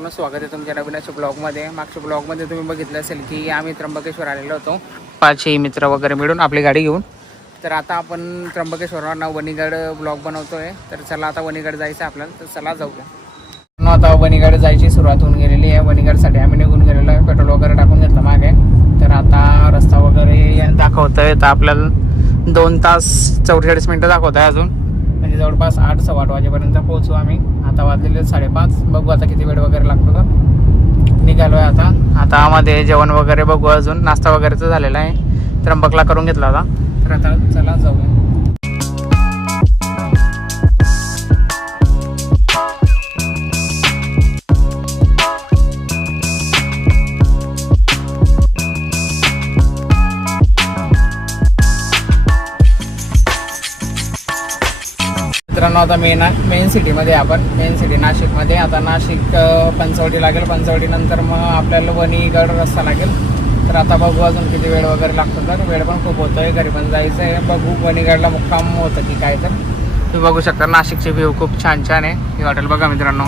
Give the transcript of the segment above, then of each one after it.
मित्रांनो, स्वागत आहे तुमच्या नवीन अशा ब्लॉगमध्ये. मागच्या ब्लॉगमध्ये तुम्ही बघितलं असेल की आम्ही त्र्यंबकेश्वर आलेलो होतो 5 मित्र वगैरे मिळून आपली गाडी घेऊन. तर आता आपण त्र्यंबकेश्वरवरनं वणीगड ब्लॉग बनवतोय. तर चला आता वणीगड जायचं आपल्याला, तर चला जाऊया. आता वणीगड जायची सुरुवात होऊन गेलेली आहे. वणीगडसाठी आम्ही निघून गेलेलो आहे, पेट्रोल वगैरे टाकून घेतलं मागे. तर आता रस्ता वगैरे दाखवतोय, तर आपल्याला 2 तास 44 मिनटं दाखवत आहे अजून, म्हणजे जवळपास 8-8:15 वाजेपर्यंत पोहोचू आम्ही. आता वाजलेले 5:30. बघू आता किती वेळ वगैरे लागतो. तर निघालोय आता मध्ये जेवण वगैरे बघू. अजून नाश्ता वगैरेच झालेला आहे, त्र्यंबकला करून घेतला होता. तर आता चला जाऊया. मित्रांनो, आता मेन सिटीमध्ये आपण मेन सिटी नाशिकमध्ये. आता नाशिक पंचवटी लागेल. पंचवटी नंतर मग आपल्याला वणीगड रस्ता लागेल. तर आता बघू अजून किती वेळ वगैरे लागतो. तर वेळ पण खूप होतोय, घरी पण जायचं आहे. बघू वणीगडला मुक्काम होतं की काय. तर तुम्ही बघू शकता नाशिकचे व्ह्यू खूप छान छान आहे. हे हॉटेल बघा मित्रांनो.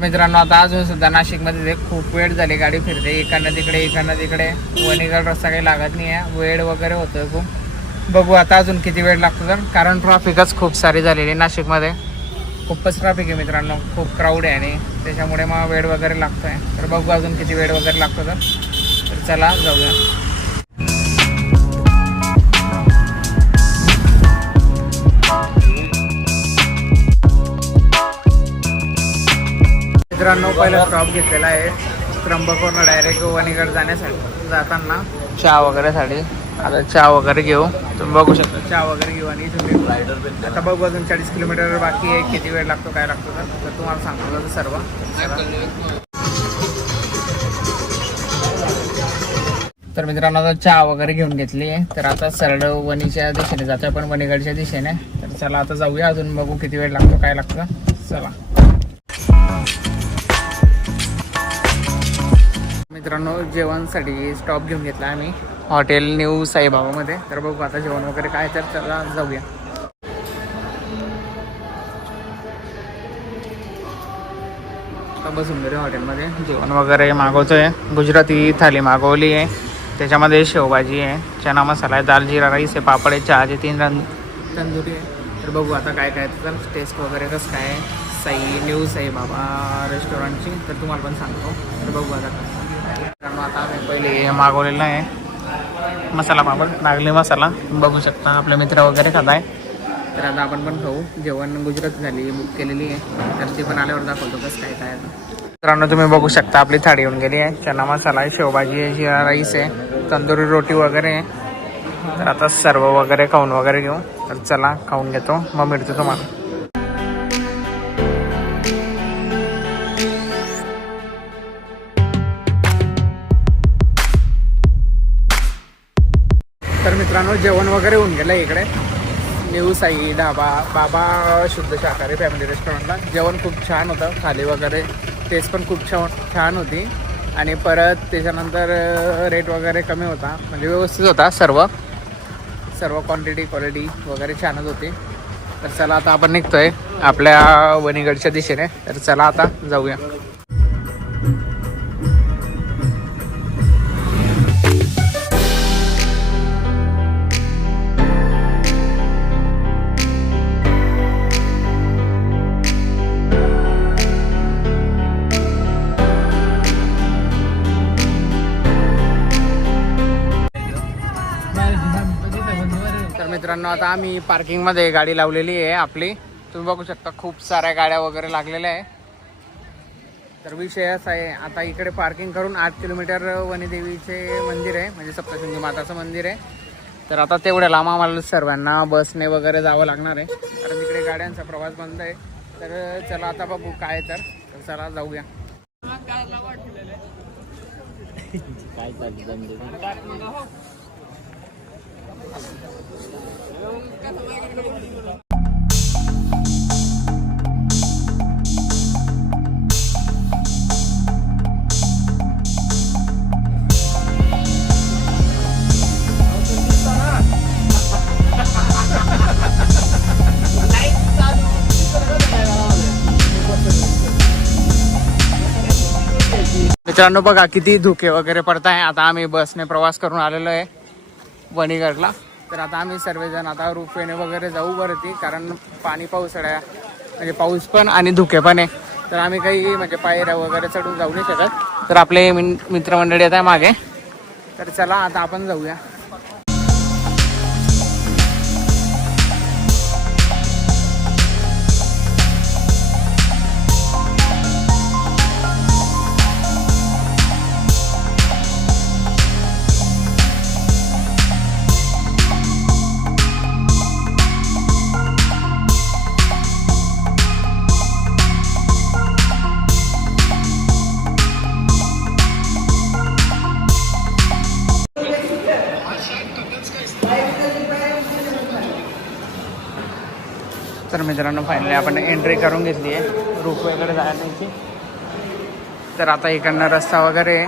मित्रांनो, आता अजून सुद्धा नाशिकमध्ये खूप वेळ झाली गाडी फिरते, इकडनं तिकडे. वणीगड रस्ता काही लागत नाही आहे, वेळ वगैरे होतोय खूप. बघू आता अजून किती वेळ लागतो. तर कारण ट्रॅफिकच खूप सारी झालेली नाशिकमध्ये. खूपच ट्रॅफिक आहे मित्रांनो, खूप क्राऊड आहे आणि त्याच्यामुळे मग वेळ वगैरे लागतोय. तर बघू अजून किती वेळ वगैरे लागतो. तर चला जाऊया. मित्रांनो, पहिला स्टॉप घेतलेला आहे त्र्यंबकवरनं डायरेक्ट वणीगड जाण्यासाठी. जाताना चहा वगैरेसाठी आता चहा वगैरे घेऊ. तुम्ही बघू शकता, चहा वगैरे घेऊ आणि तुम्ही आता बघू अजून 40 किलोमीटर बाकी आहे. किती वेळ लागतो काय लागतो तर तुम्हाला सांगतो तर सर्व. तर मित्रांनो, आता चहा वगैरे घेऊन घेतली आहे. तर आता सरळ वणीच्या दिशेने जातो आपण, वणीगडच्या दिशेने. तर चला आता जाऊया. अजून बघू किती वेळ लागतो काय लागतं. चला मित्रांनो, जेवणसाठी स्टॉप घेऊन घेतला आम्ही हॉटेल न्यू साईबाबामध्ये. तर बघू आता जेवण वगैरे काय. तर चला जाऊया. बसून गेले हॉटेलमध्ये, जेवण वगैरे मागवतोय. गुजराती थाली मागवली आहे, त्याच्यामध्ये शेवभाजी आहे, चना मसाला आहे, दाल जिरा राईस आहे, पापड आहे, चहाचे 3 तंदुरी आहे. तर बघू आता काय काय. तर टेस्ट वगैरे कसं काय आहे न्यू साईबाबा रेस्टॉरंटची, तर तुम्हाला पण सांगतो. तर बघू आता काय. आता आम्ही पहिले मागवलेलं आहे मसाला पापड, नागली मसाला. बघू शकता आपले मित्र वगैरे खात आहे. तर आता आपण पण खाऊ. जेवण गुजरात झाली बुक केलेली आहे, तर ती पण आल्यावर दाखवतो कसं काय काय. मित्रांनो, तुम्ही बघू शकता आपली थाळी येऊन गेली आहे. चना मसाला आहे, शेवभाजी आहे, जिरा राईस आहे, तंदुरी रोटी वगैरे आहे. तर आता सर्व वगैरे खाऊन वगैरे घेऊ. तर चला खाऊन घेतो, मग मिळतो तुम्हाला. तर मित्रांनो, जेवण वगैरे होऊन गेलं इकडे न्यू साई ढाबा बाबा शुद्ध शाकाहारी फॅमिली रेस्टॉरंटला. जेवण खूप छान होतं, थाली वगैरे टेस्ट पण खूप छान होती. आणि परत त्याच्यानंतर रेट वगैरे कमी होता, म्हणजे व्यवस्थित होता. सर्व क्वांटिटी क्वालिटी वगैरे छानच होती. तर चला आता आपण निघतोय आपल्या वणीगडच्या दिशेने. तर चला आता जाऊया. मित्रांनो, आता आम्ही पार्किंगमध्ये गाडी लावलेली आहे आपली. तुम्ही बघू शकता खूप साऱ्या गाड्या वगैरे लागलेल्या आहे. तर विषय असा आहे, आता इकडे पार्किंग करून 8 किलोमीटर वणीदेवीचे मंदिर आहे, म्हणजे सप्तशृंगी माताचं मंदिर आहे. तर आता तेवढ्या लांब आम्हाला सर्वांना बसने वगैरे जावं लागणार आहे, कारण तिकडे गाड्यांचा प्रवास बंद आहे. तर चला आता बघू काय. तर चला जाऊया. काय चालू मित्रांनो बघा किती धुके वगैरे पडत आहे. आता आम्ही बसने प्रवास करून आलेलो आहे वणीगडला. तर आता आम्ही सर्वजण आता रोपवेने वगैरे जाऊ वरती, कारण पाणी पावसाळ्या म्हणजे पाऊस पण आणि धुके पण आहे. तर आम्ही काही म्हणजे पायऱ्या वगैरे चढून जाऊ नाही शकत. तर आपले मित्रमंडळी येत आहे मागे. तर चला आता आपण जाऊया. तर मित्रांनो फायनली आपण एंट्री करून घेतली आहे रोपवेकडे जाण्याची. तर आता इकडनं रस्ता वगैरे आहे.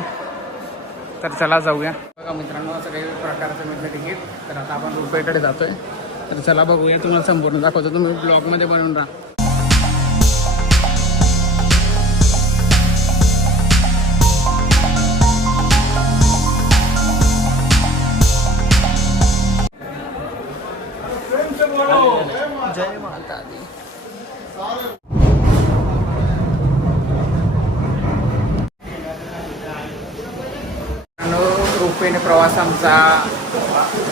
तर चला जाऊया. बघा मित्रांनो असं काही प्रकारचं मिळतं तिकीट. तर आता आपण रोपवेकडे जातोय. तर चला बघूया, तुम्हाला संपूर्ण दाखवतो. तुम्ही ब्लॉगमध्ये बनवून राहा. जय माता दी. रोपवेने प्रवास आमचा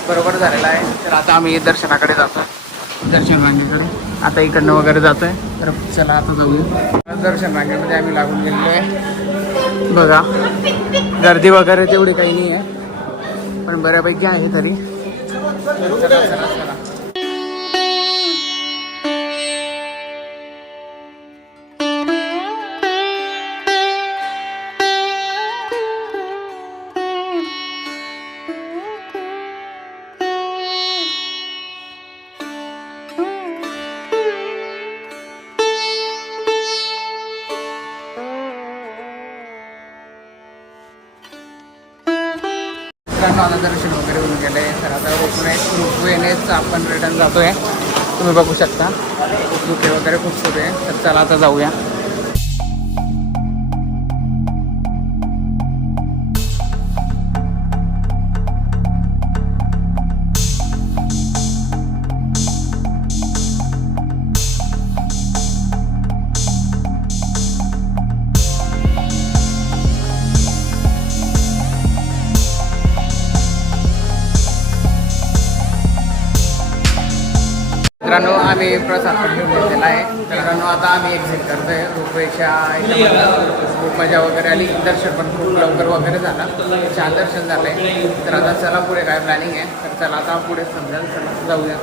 बरोबर झालेला आहे. तर आता आम्ही दर्शनाकडे जातोय, दर्शन रांगेकडे. आता इकडनं वगैरे जातोय. तर चला आता जाऊया. दर्शन रांगेमध्ये आम्ही लागून गेलेलो आहे. बघा गर्दी वगैरे तेवढी काही नाही आहे, पण बऱ्यापैकी आहे तरी. चला चला चला. आता दर्शन वगैरे होऊन गेले. तर आता रोपवेनेच आपण रिटर्न जातोय. तुम्ही बघू शकता धुके वगैरे खूप सुरू आहे. तर चला आता जाऊया. मित्रांनो आम्ही प्रसाद पण घेऊन घेतलेला आहे. मित्रांनो आता आम्ही एक्झिट करतोय रोपवेच्या खूप मजा वगैरे आली. दर्शन पण खूप लवकर वगैरे झालं, छान दर्शन झालंय. तर आता चला पुढे काय प्लॅनिंग आहे. तर चला आता पुढे समजाल. चला जाऊया.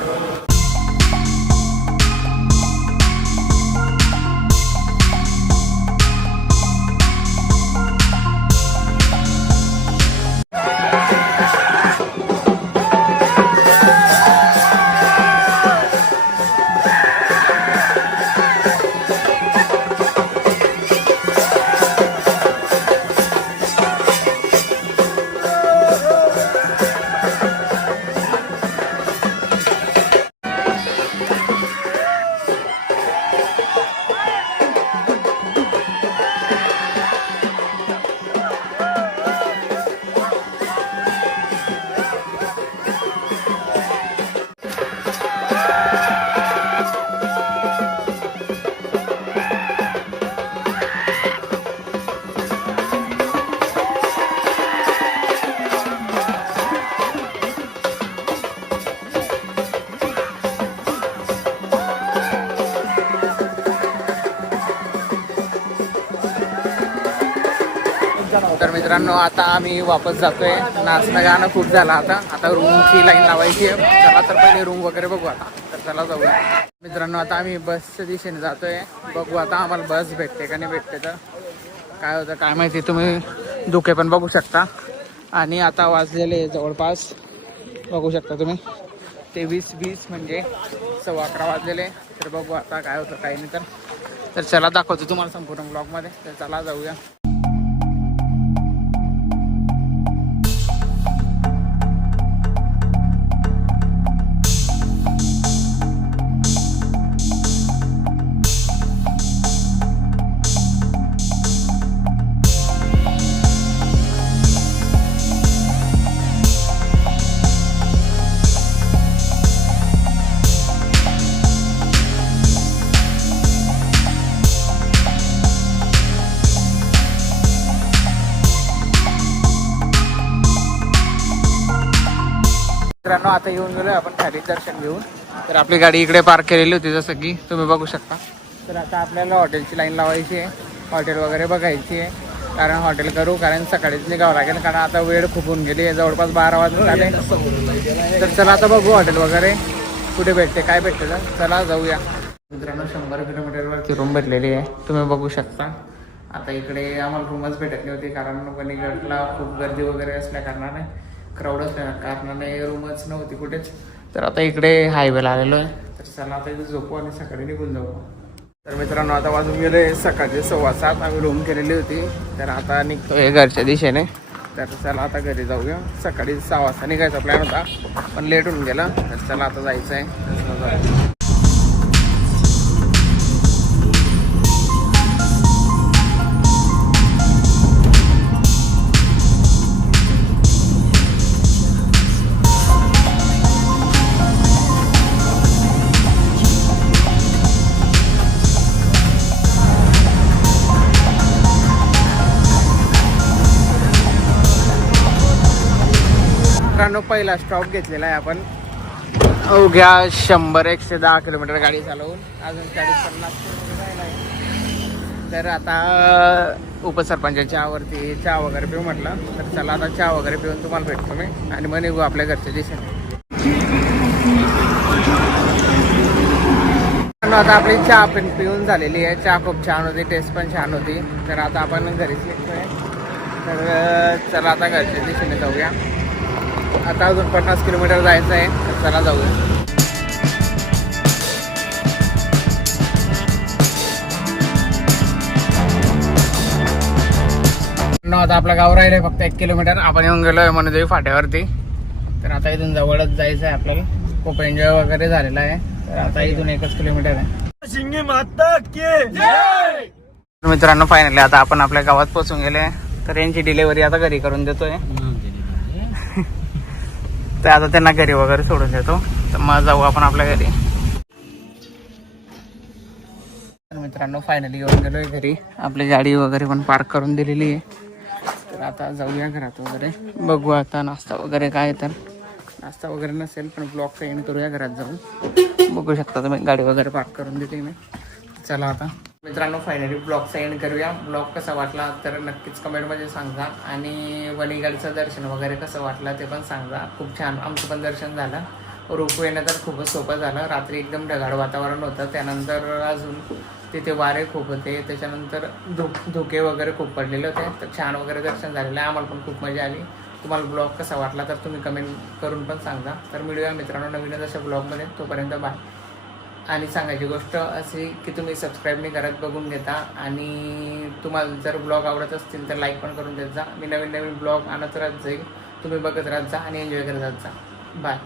तर मित्रांनो आता आम्ही वापस जातोय. नाचणं गाणं खूप झालं. आता रूमची लाईन लावायची आहे. चला तर पहिले रूम वगैरे बघू आता. तर चला जाऊया. मित्रांनो आता आम्ही बसच्या दिशेने जातोय. बघू आता आम्हाला बस भेटते का नाही भेटते. तर काय होतं काय माहिती. तुम्ही धुके पण बघू शकता. आणि आता वाजलेले जवळपास बघू शकता तुम्ही 23:20 म्हणजे 11:15 वाजलेले. तर बघू आता काय होतं काही नाही. तर चला दाखवतो तुम्हाला संपूर्ण ब्लॉगमध्ये. तर चला जाऊया. मित्रांनो आता येऊन गेलो आपण खाली दर्शन घेऊन. तर आपली गाडी इकडे पार्क केलेली होती जसं की तुम्ही बघू शकता. तर आता आपल्याला हॉटेलची लाईन लावायची आहे, हॉटेल वगैरे बघायची आहे. कारण हॉटेल करू, कारण सकाळीच निघावं लागेल, कारण आता वेळ खूप होऊन गेली आहे, जवळपास 12 वाजून आले. तर चला आता बघू हॉटेल वगैरे कुठे भेटते, काय भेटते. तर चला जाऊया. मित्रांनो 100 किलोमीटरवरती रूम भेटलेली आहे, तुम्ही बघू शकता. आता इकडे आम्हाला रूमच भेटत नव्हती, कारण वणीगडला खूप गर्दी वगैरे असल्या कारणाने, क्राऊड असल्या कारणाने रूमच नव्हती कुठेच. तर आता इकडे हायवेला आलेलो आहे. तर चला आता इथे झोपू आणि सकाळी निघून जाऊ. तर मित्रांनो आता वाजून गेले सकाळचे 7:15. आम्ही रूम केलेली होती. तर आता निघतोय घरच्या दिशेने. तर चला आता घरी जाऊया. सकाळी 6 वाजता निघायचा प्लॅन होता, पण लेट होऊन गेला. तर चला आता जायचं आहे. पहिला स्टॉप घेतलेला आहे आपण अवघ्या 100-110 किलोमीटर गाडी चालवून, अजून 40-50 किलोमीटर आहे. तर आता उपसरपंचाच्या वरती चहा वगैरे पिऊ म्हटलं. तर चला आता चहा वगैरे पिऊन तुम्हाला भेटतो मी आणि मग निघू आपल्या घरच्या दिशेने. आता आपली चहा पण पिऊन झालेली आहे. चहा खूप छान होती, टेस्ट पण छान होती. तर आता आपण घरीच निघतोय. तर चला आता घरच्या दिशेने जाऊया. आता अजून 50 किलोमीटर जायचं आहे. तर चला जाऊया. आता आपलं गाव राहिलंय फक्त 1 किलोमीटर. आपण येऊन गेलोय मनोदेवी फाट्यावरती. तर आता इथून जवळच जायचं आहे आपल्याला. खूप एन्जॉय वगैरे झालेला आहे. तर आता इथून 1 किलोमीटर आहे. शिंगे माता की जय. मित्रांनो फायनली आता आपण आपल्या गावात पोहोचून गेले. तर यांची डिलिव्हरी आता घरी करून देतोय. तर आता त्यांना घरी वगैरे सोडून देतो. तर मग जाऊ आपण आपल्या घरी. तर मित्रांनो फायनली येऊन गेलोय घरी. आपली गाडी वगैरे पण पार्क करून दिलेली आहे. तर आता जाऊया घरात वगैरे. बघू आता नाश्ता वगैरे काय. तर नाश्ता वगैरे नसेल पण ब्लॉग एंड करूया घरात जाऊन. बघू शकता तुम्ही गाडी वगैरे पार्क करून दिली मी. चला आता मित्रांनो फायनली ब्लॉगचा एंड करूया. ब्लॉग कसा वाटला तर नक्कीच कमेंटमध्ये सांगा. आणि वणीगडचं दर्शन वगैरे कसं वाटलं ते पण सांगा. खूप छान आमचं पण दर्शन झालं. रोपवे येणं तर खूपच सोपं झालं. रात्री एकदम ढगाळ वातावरण होतं. त्यानंतर अजून तिथे वारे खूप होते. त्याच्यानंतर धुके वगैरे खूप पडलेले होते. तर छान वगैरे दर्शन झालेलं आहे. आम्हाला पण खूप मजा आली. तुम्हाला ब्लॉग कसा वाटला तर तुम्ही कमेंट करून पण सांगा. तर मिळूया मित्रांनो नवीनच अशा ब्लॉगमध्ये. तोपर्यंत बाय. आणि सांगायची गोष्ट अशी की तुम्ही सबस्क्राईब नाही करत, बघून घेता. आणि तुम्हाला जर ब्लॉग आवडत असतील तर लाईक पण करून देत जा. मी नवीन ब्लॉग आणत राहत जाईल. तुम्ही बघत राहत जा आणि एन्जॉय करत राहत जा. बाय.